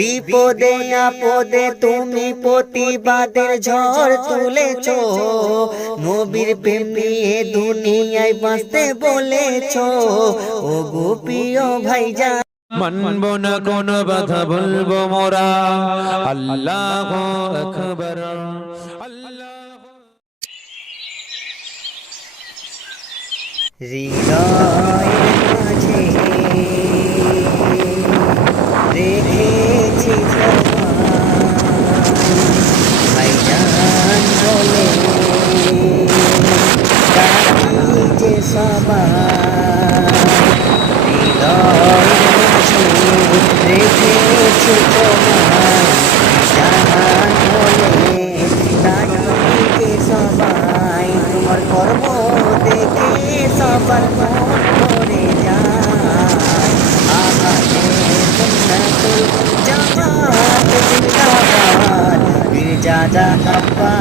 বিপদে আপদে তুমি প্রতিবাদের ঝড় তুলেছ। নবীর প্রেম নিয়ে দুনিয়ায় বাঁচতে বলেছ। ও গোপীয় ভাইজা মানব না কোন বাধা বলব মোরা। আল্লাহ আকবর। আল্লাহ তোমার কর্ম দেখে সবার たかっぱ